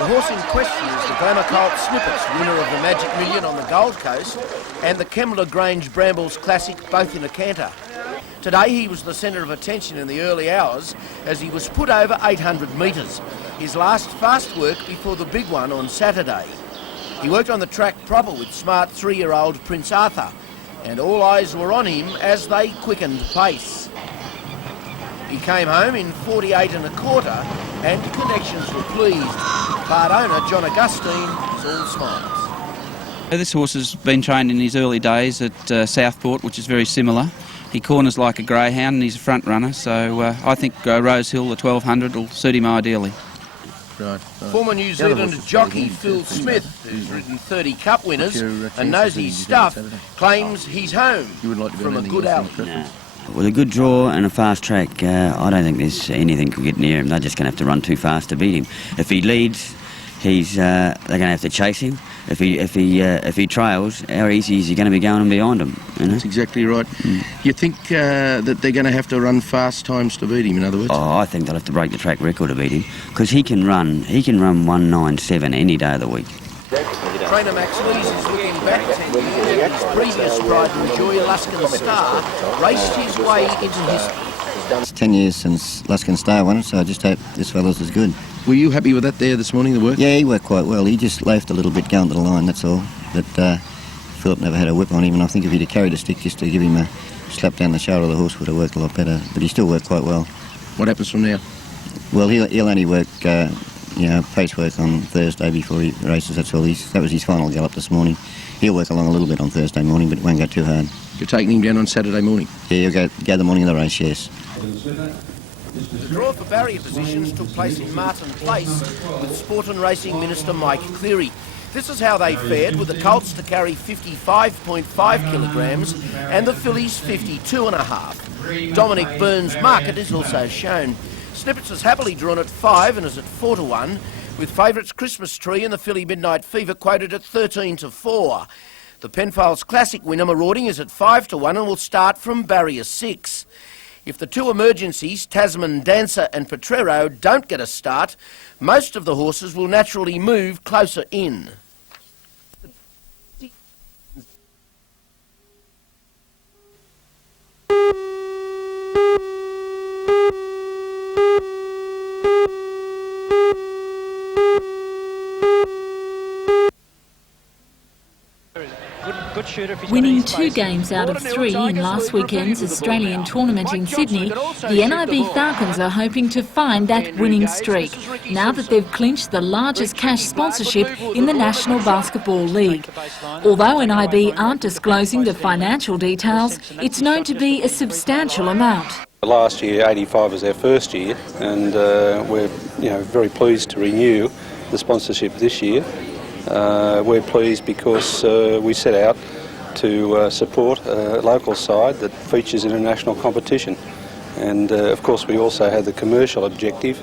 The horse in question is the Glamour Colt Snippets, winner of the Magic Million on the Gold Coast and the Kemmler Grange Brambles Classic, both in a canter. Today he was the centre of attention in the early hours as he was put over 800 metres, his last fast work before the big one on Saturday. He worked on the track proper with smart 3-year-old Prince Arthur, and all eyes were on him as they quickened pace. He came home in 48 1/4 and connections were pleased. Part owner John Augustine was all smiles. This horse has been trained in his early days at Southport, which is very similar. He corners like a greyhound and he's a front runner, so I think Rose Hill, the 1200, will suit him ideally. Right. Former New Zealand jockey Phil Smith, who's ridden 30 Cup winners and knows his stuff, claims he's home from a good outing. No. With a good draw and a fast track, I don't think there's anything could get near him. They're just going to have to run too fast to beat him. If he leads, they're going to have to chase him. If he trails, how easy is he going to be going behind him? You know? That's exactly right. You think that they're going to have to run fast times to beat him, in other words? Oh, I think they'll have to break the track record to beat him, because he can run 197 any day of the week. Trainer Max Lees is looking back 10 years. His previous pride and joy, Luskin Star, raced his way into history. It's 10 years since Luskin Star won, so I just hope this fella's as good. Were you happy with that there this morning, the work? Yeah, he worked quite well. He just loafed a little bit going to the line, that's all. But Philip never had a whip on him, and I think if he'd have carried a stick just to give him a slap down the shoulder, the horse would have worked a lot better. But he still worked quite well. What happens from now? Well, he'll only work, pace work on Thursday before he races, that's all. That was his final gallop this morning. He'll work along a little bit on Thursday morning, but it won't go too hard. You're taking him down on Saturday morning? Yeah, he'll go the morning of the race, yes. The draw for barrier positions took place in Martin Place with Sport and Racing Minister Mike Cleary. This is how they fared, with the Colts to carry 55.5 kilograms and the fillies 52.5. Dominic Byrne's market is also shown. Snippets is happily drawn at 5 and is at 4-1, with favourites Christmas Tree and the filly Midnight Fever quoted at 13-4. The Penfolds Classic winner Marauding is at 5-1 and will start from barrier 6. If the two emergencies, Tasman Dancer and Potrero, don't get a start, most of the horses will naturally move closer in. Winning 2 games out of 3 in last weekend's Australian tournament in Sydney, the NIB Falcons are hoping to find that winning streak, now that they've clinched the largest cash sponsorship in the National Basketball League. Although NIB aren't disclosing the financial details, it's known to be a substantial amount. Last year, 85 was our first year, and we're very pleased to renew the sponsorship this year. We're pleased because we set out to support a local side that features international competition, and of course we also had the commercial objective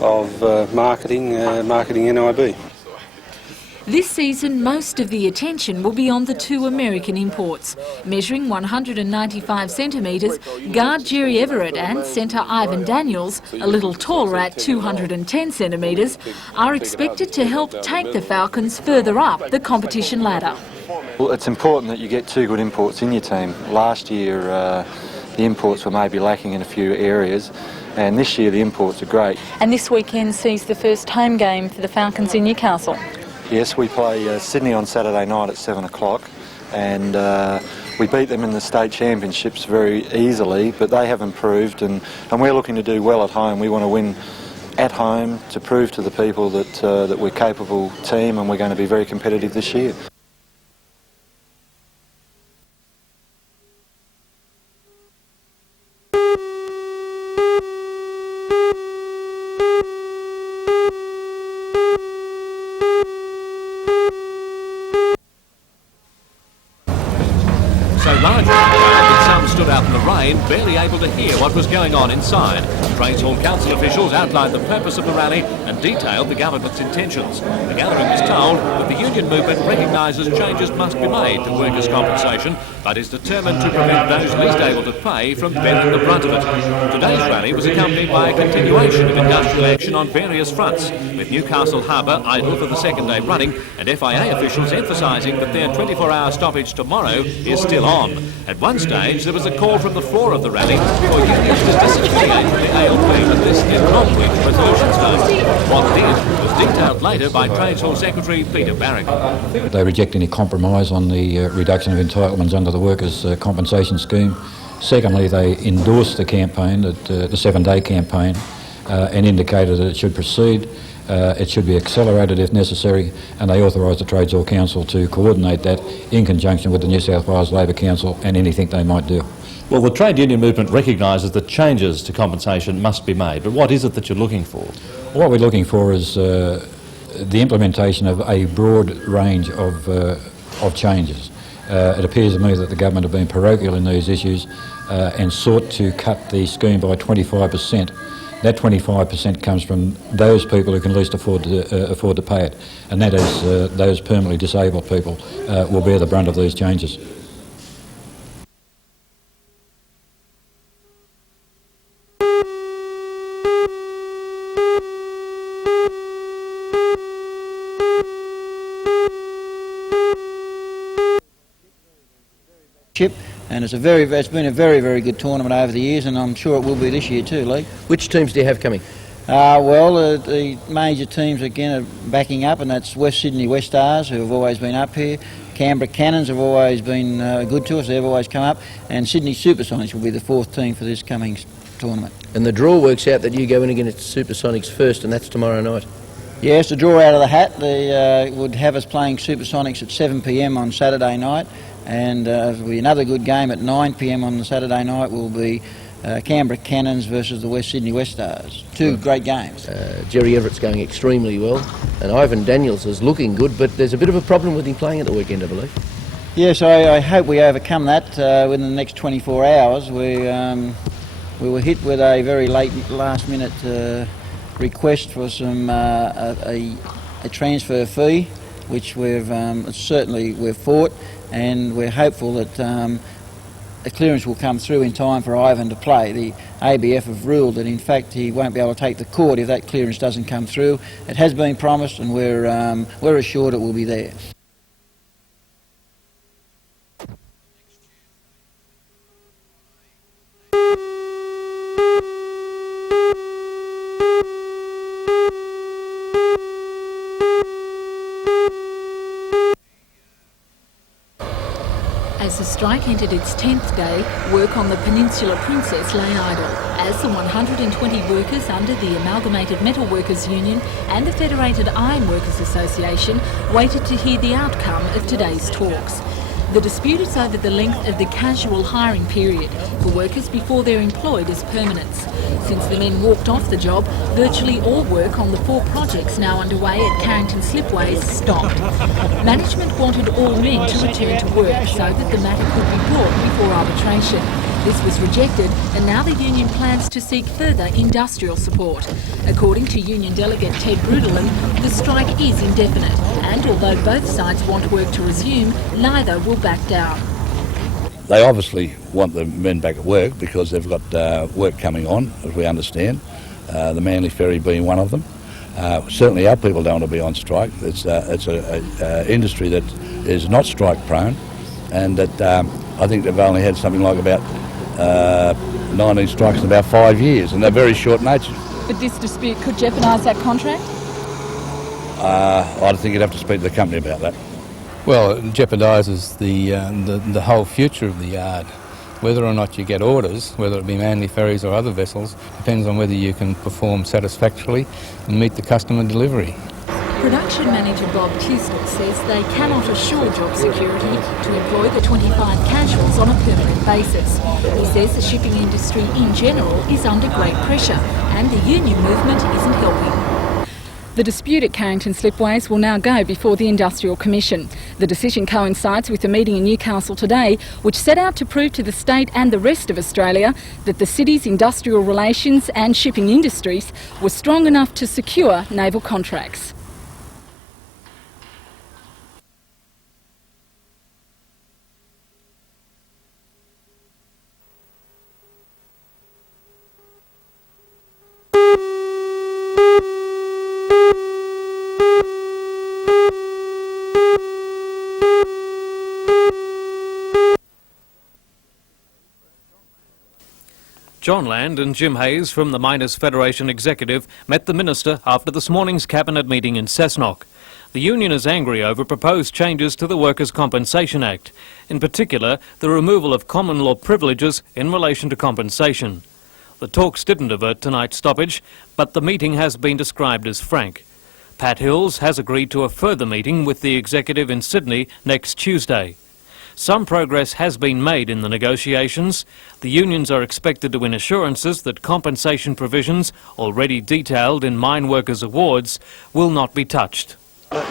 of marketing NIB. This season, most of the attention will be on the 2 American imports. Measuring 195 centimetres, guard Jerry Everett and centre Ivan Daniels, a little taller at 210 centimetres, are expected to help take the Falcons further up the competition ladder. Well, it's important that you get 2 good imports in your team. Last year, the imports were maybe lacking in a few areas, and this year the imports are great. And this weekend sees the first home game for the Falcons in Newcastle. Yes, we play Sydney on Saturday night at 7 o'clock, and we beat them in the state championships very easily, but they have improved, and we're looking to do well at home. We want to win at home to prove to the people that we're a capable team, and we're going to be very competitive this year. So large, some stood out in the rain. rain, barely able to hear what was going on inside. Trades Hall Council officials outlined the purpose of the rally and detailed the government's intentions. The gathering was told that the union movement recognises changes must be made to workers' compensation, but is determined to prevent those least able to pay from bearing the brunt of it. Today's rally was accompanied by a continuation of industrial action on various fronts, with Newcastle Harbour idle for the second day running and FIA officials emphasising that their 24-hour stoppage tomorrow is still on. At one stage, there was a call from the floor of the rally for unions to disaffiliate from the ALP, but this did not reach resolution stage. What did was detailed later by Trades Hall Secretary Peter Barrick. They reject any compromise on the reduction of entitlements under the workers' compensation scheme. Secondly, they endorsed the campaign, the 7-day campaign, and indicated that it should proceed. It should be accelerated if necessary, and they authorised the Trades Hall Council to coordinate that in conjunction with the New South Wales Labor Council and anything they might do. Well, the trade union movement recognises that changes to compensation must be made, but what is it that you're looking for? What we're looking for is the implementation of a broad range of changes. It appears to me that the government have been parochial in these issues and sought to cut the scheme by 25%. That 25% comes from those people who can least afford to pay it, and that is those permanently disabled people will bear the brunt of these changes. And it's been a very, very good tournament over the years, and I'm sure it will be this year too, Lee. Which teams do you have coming? The major teams again are backing up, and that's West Sydney West Stars, who have always been up here. Canberra Cannons have always been good to us, they've always come up, and Sydney Supersonics will be the fourth team for this coming tournament. And the draw works out that you go in against Supersonics first, and that's tomorrow night. Yes, the draw out of the hat, they would have us playing Supersonics at 7 p.m. on Saturday night. And there'll be another good game at 9 p.m. on the Saturday night. Will be Canberra Cannons versus the West Sydney West Stars. Two great games. Jerry Everett's going extremely well, and Ivan Daniels is looking good, but there's a bit of a problem with him playing at the weekend, I believe. Yes, I hope we overcome that within the next 24 hours. We were hit with a very last-minute request for some a transfer fee, which we've fought. And we're hopeful that the clearance will come through in time for Ivan to play. The ABF have ruled that in fact he won't be able to take the court if that clearance doesn't come through. It has been promised, and we're assured it will be there. As the strike entered its 10th day, work on the Peninsula Princess lay idle, as the 120 workers under the Amalgamated Metal Workers Union and the Federated Iron Workers Association waited to hear the outcome of today's talks. The dispute is over the length of the casual hiring period for workers before they're employed as permanents. Since the men walked off the job, virtually all work on the 4 projects now underway at Carrington Slipways stopped. Management wanted all men to return to work so that the matter could be brought before arbitration. This was rejected, and now the union plans to seek further industrial support. According to union delegate Ted Brudelin, the strike is indefinite, and although both sides want work to resume, neither will back down. They obviously want the men back at work because they've got work coming on, as we understand, the Manly Ferry being one of them. Certainly our people don't want to be on strike. It's an industry that is not strike prone, and that I think they've only had something like about 19 strikes in about 5 years, and they're very short-natured. But this dispute could jeopardise that contract? I think you'd have to speak to the company about that. Well, it jeopardises the whole future of the yard. Whether or not you get orders, whether it be Manly Ferries or other vessels, depends on whether you can perform satisfactorily and meet the customer delivery. Production manager Bob Tisdall says they cannot assure job security to employ the 25 casuals on a permanent basis. He says the shipping industry in general is under great pressure, and the union movement isn't helping. The dispute at Carrington Slipways will now go before the Industrial Commission. The decision coincides with a meeting in Newcastle today which set out to prove to the state and the rest of Australia that the city's industrial relations and shipping industries were strong enough to secure naval contracts. John Land and Jim Hayes from the Miners' Federation Executive met the Minister after this morning's Cabinet meeting in Cessnock. The union is angry over proposed changes to the Workers' Compensation Act, in particular the removal of common law privileges in relation to compensation. The talks didn't avert tonight's stoppage, but the meeting has been described as frank. Pat Hills has agreed to a further meeting with the Executive in Sydney next Tuesday. Some progress has been made in the negotiations. The unions are expected to win assurances that compensation provisions, already detailed in mine workers' awards, will not be touched.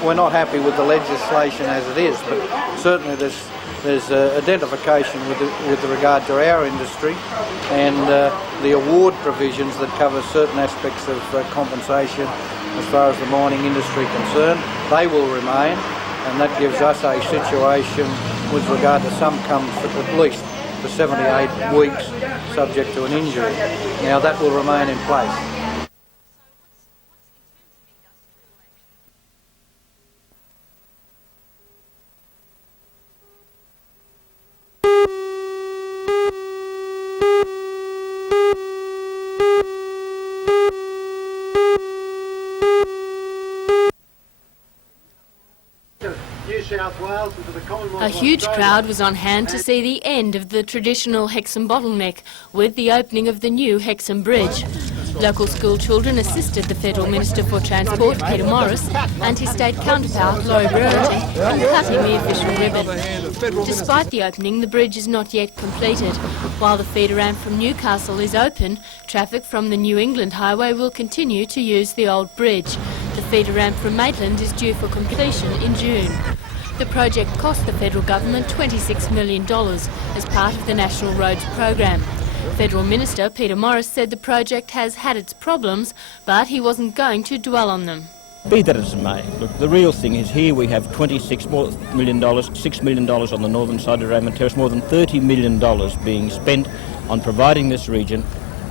We're not happy with the legislation as it is, but certainly there's identification with regard to our industry, and the award provisions that cover certain aspects of compensation as far as the mining industry concerned, they will remain, and that gives us a situation with regard to some comfort at least for 78 weeks subject to an injury. Now that will remain in place. A huge crowd was on hand to see the end of the traditional Hexham bottleneck with the opening of the new Hexham Bridge. Local school children assisted the Federal Minister for Transport, Peter Morris, and his state counterpart, Laurie Brereton, in cutting the official ribbon. Despite the opening, the bridge is not yet completed. While the feeder ramp from Newcastle is open, traffic from the New England Highway will continue to use the old bridge. The feeder ramp from Maitland is due for completion in June. The project cost the federal government $26 million as part of the National Roads Program. Federal Minister Peter Morris said the project has had its problems, but he wasn't going to dwell on them. Be that as it may, look, the real thing is here we have $26 million, $6 million on the northern side of the Raymond Terrace, more than $30 million being spent on providing this region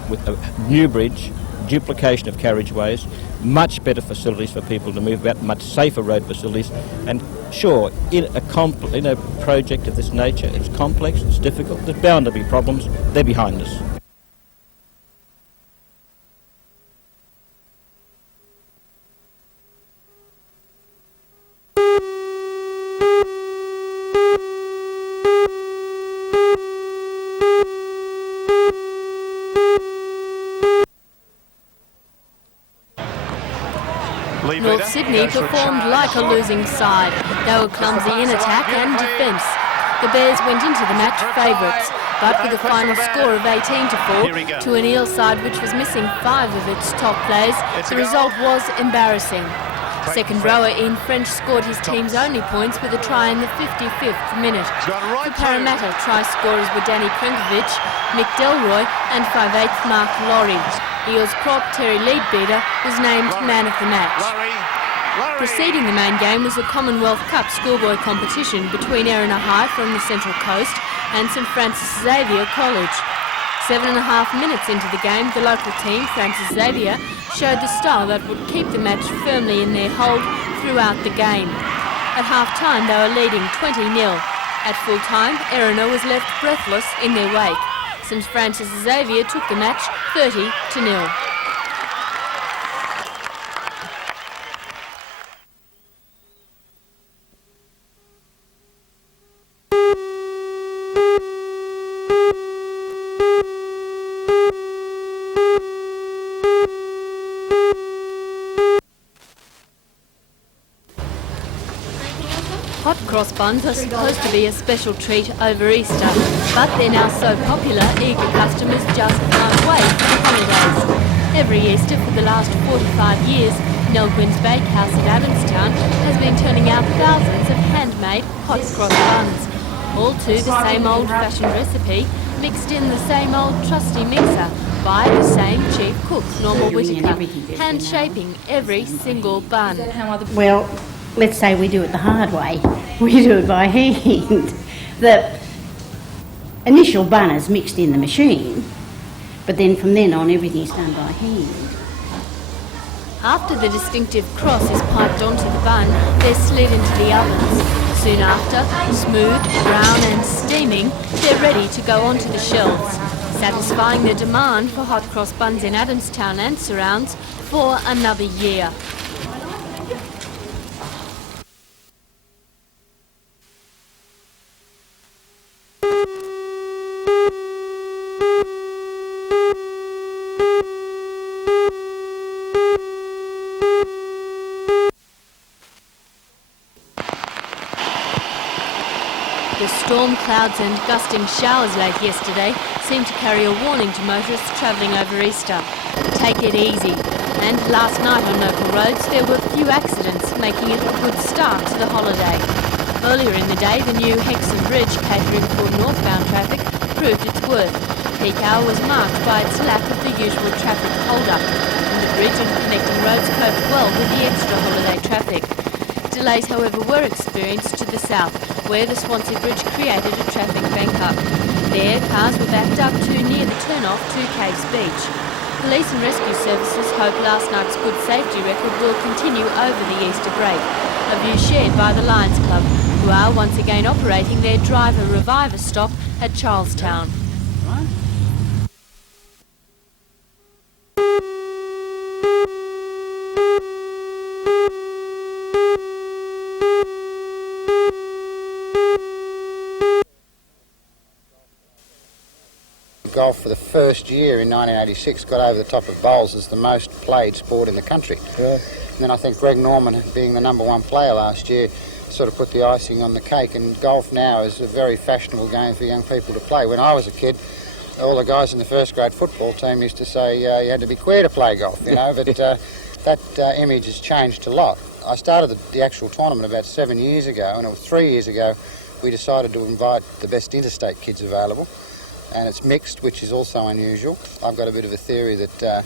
with a new bridge, duplication of carriageways, much better facilities for people to move about, much safer road facilities, and sure, in a project of this nature, it's complex, it's difficult, there's bound to be problems, they're behind us. North Sydney performed like a losing side. They were clumsy in attack and defence. The Bears went into the match favourites, but with a final score of 18-4 to an Eel side which was missing 5 of its top players, the result was embarrassing. Second rower Ian French scored his team's only points with a try in the 55th minute. For Parramatta, try scorers were Danny Prenkovic, Mick Delroy and 5/8 Mark Laurie. Eels prop Terry Leadbeater was named man of the match. Preceding the main game was a Commonwealth Cup schoolboy competition between Erina High from the Central Coast and St Francis Xavier College. 7.5 minutes into the game, the local team, Francis Xavier, showed the style that would keep the match firmly in their hold throughout the game. At half-time, they were leading 20-0. At full-time, Erina was left breathless in their wake. St Francis Xavier took the match 30-0. Hot cross buns are supposed to be a special treat over Easter, but they're now so popular, eager customers just can't wait for the holidays. Every Easter for the last 45 years, Nelgren's Bakehouse in Adamstown has been turning out thousands of handmade hot cross buns, all to the same old-fashioned recipe, mixed in the same old trusty mixer by the same chief cook, Norma Whittaker, hand-shaping every single bun. Well, let's say we do it the hard way. We do it by hand. The initial bun is mixed in the machine, but then from then on everything's done by hand. After the distinctive cross is piped onto the bun, they're slid into the ovens. Soon after, smooth, brown and steaming, they're ready to go onto the shelves, satisfying the demand for hot cross buns in Adamstown and surrounds for another year. The storm clouds and gusting showers late yesterday seemed to carry a warning to motorists travelling over Easter. Take it easy. And last night on local roads there were few accidents, making it a good start to the holiday. Earlier in the day, the new Hexham Bridge, catering for northbound traffic, proved its worth. Peak hour was marked by its lack of the usual traffic hold-up, and the bridge and connecting roads coped well with the extra holiday traffic. Delays, however, were experienced to the south, where the Swansea Bridge created a traffic bank-up. There, cars were backed up to near the turn-off to Caves Beach. Police and rescue services hope last night's good safety record will continue over the Easter break, a view shared by the Lions Club, who are once again operating their driver reviver stop at Charlestown. Golf for the first year in 1986 got over the top of bowls as the most played sport in the country. Yeah. And then I think Greg Norman, being the #1 player last year, sort of put the icing on the cake, and golf now is a very fashionable game for young people to play. When I was a kid, all the guys in the first grade football team used to say you had to be queer to play golf, you know, but that image has changed a lot. I started the actual tournament about 7 years ago, and it was 3 years ago we decided to invite the best interstate kids available. And it's mixed, which is also unusual. I've got a bit of a theory that,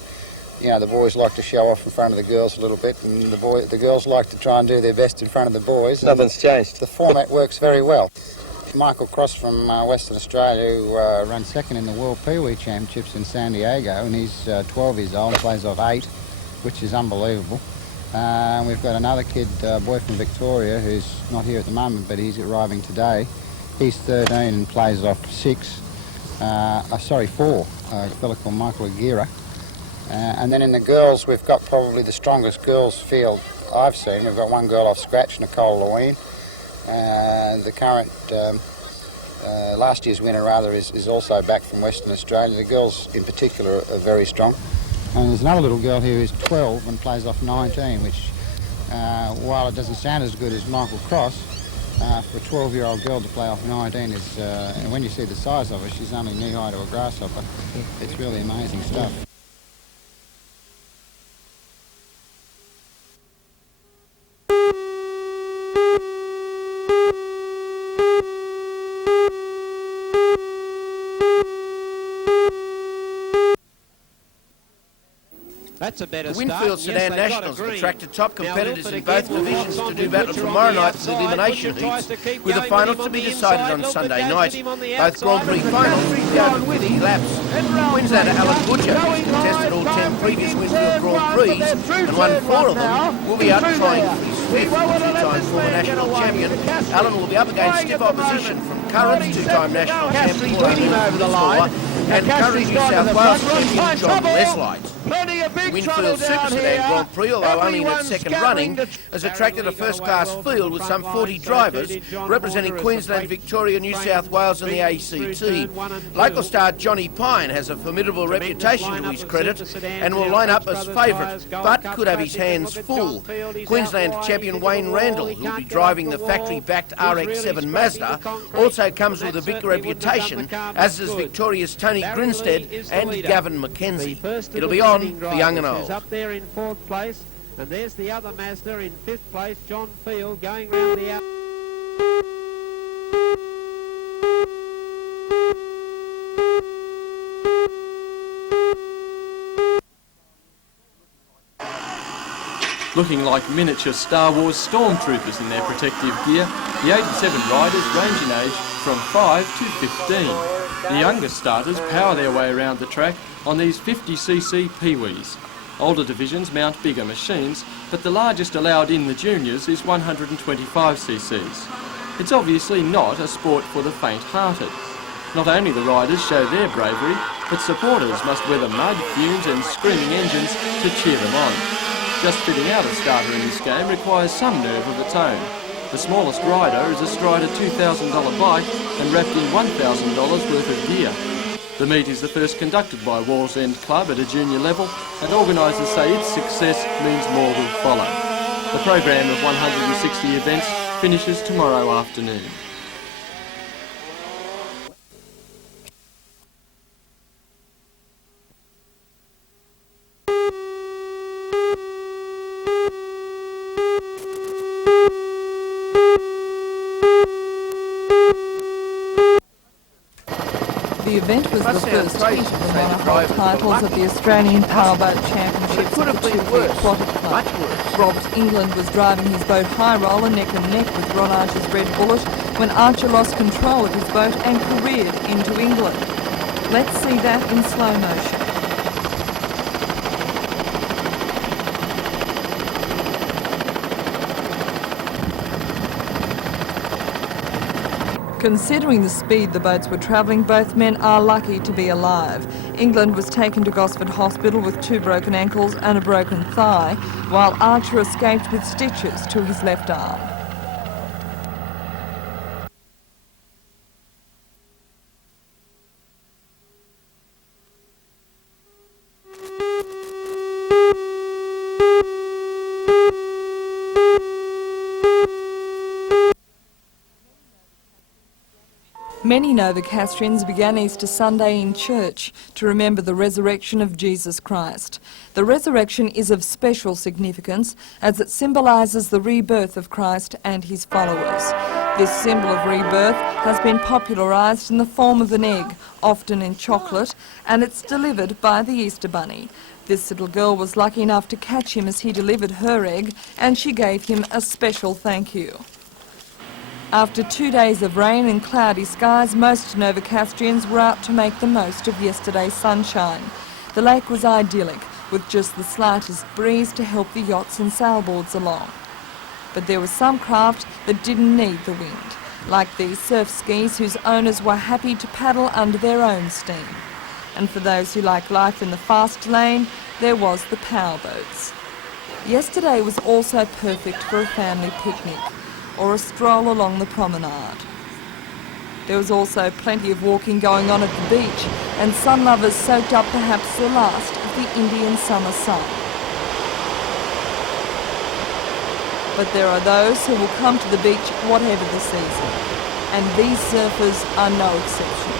you know, the boys like to show off in front of the girls a little bit, and the girls like to try and do their best in front of the boys. Nothing's changed. The format works very well. Michael Cross from Western Australia, who runs second in the World Pee Wee Championships in San Diego, and he's 12 years old, plays off 8, which is unbelievable. We've got another kid, boy from Victoria, who's not here at the moment, but he's arriving today. He's 13 and plays off 6. 4, a fella called Michael Aguirre. And then in the girls, we've got probably the strongest girls field I've seen. We've got one girl off scratch, Nicole Leween. The current, last year's winner rather, is also back from Western Australia. The girls in particular are very strong. And there's another little girl here who's 12 and plays off 19, which, while it doesn't sound as good as Michael Cross, for a 12-year-old girl to play off 19 is, and when you see the size of her, she's only knee-high to a grasshopper. It's really amazing stuff. That's a better the Winfield Sedan Nationals have attracted top competitors in both divisions to do battle tomorrow night's elimination heats, with the finals to be decided on Sunday night. Both Grand Prix finals will be over 50 laps. Queenslander Alan Butcher, who's contested all 10 previous Winfield Grand Prix and won 4 of them, will be out trying for his 5th. Two-time former national champion, Alan will be up against stiff opposition from current two-time national champion Paul and current New South Wales champion John Leslight. Winfield Super Sedan Grand Prix, although only in its second running, has attracted a first-class field with some 40 drivers representing Queensland, Victoria, New South Wales and the ACT. Local star Johnny Pine has a formidable reputation to his credit and will line up as favourite, but could have his hands full. Queensland champion Wayne Randall, who will be driving the factory-backed RX-7 Mazda, also comes with a big reputation, as does Victoria's Tony Grinstead and Gavin McKenzie. It'll be on for young and old. Up there in 4th place. And there's the other Mazda in 5th place, John Field, going round the out. Looking like miniature Star Wars stormtroopers in their protective gear, the 87 riders range in age from 5 to 15. The younger starters power their way around the track on these 50cc peewees. Older divisions mount bigger machines, but the largest allowed in the juniors is 125cc's. It's obviously not a sport for the faint-hearted. Not only the riders show their bravery, but supporters must weather mud, fumes and screaming engines to cheer them on. Just fitting out a starter in this game requires some nerve of its own. The smallest rider is astride a $2,000 bike and wrapped in $1,000 worth of gear. The meet is the first conducted by Wallsend Club at a junior level, and organisers say its success means more will follow. The program of 160 events finishes tomorrow afternoon. The event was the first heat of the monohull titles at the Australian Powerboat Championships at the Two-Feet Aquatic Club. Rob's England was driving his boat high roller neck and neck with Ron Archer's Red Bullet when Archer lost control of his boat and careered into England. Let's see that in slow motion. Considering the speed the boats were travelling, both men are lucky to be alive. England was taken to Gosford Hospital with 2 broken ankles and a broken thigh, while Archer escaped with stitches to his left arm. Many Novocastrians began Easter Sunday in church to remember the resurrection of Jesus Christ. The resurrection is of special significance as it symbolises the rebirth of Christ and his followers. This symbol of rebirth has been popularised in the form of an egg, often in chocolate, and it's delivered by the Easter Bunny. This little girl was lucky enough to catch him as he delivered her egg, and she gave him a special thank you. After 2 days of rain and cloudy skies, most Novocastrians were out to make the most of yesterday's sunshine. The lake was idyllic, with just the slightest breeze to help the yachts and sailboards along. But there was some craft that didn't need the wind, like these surf skis whose owners were happy to paddle under their own steam. And for those who like life in the fast lane, there was the Powerboats. Yesterday was also perfect for a family picnic or a stroll along the promenade. There was also plenty of walking going on at the beach, and sun lovers soaked up perhaps the last of the Indian summer sun. But there are those who will come to the beach whatever the season, and these surfers are no exception.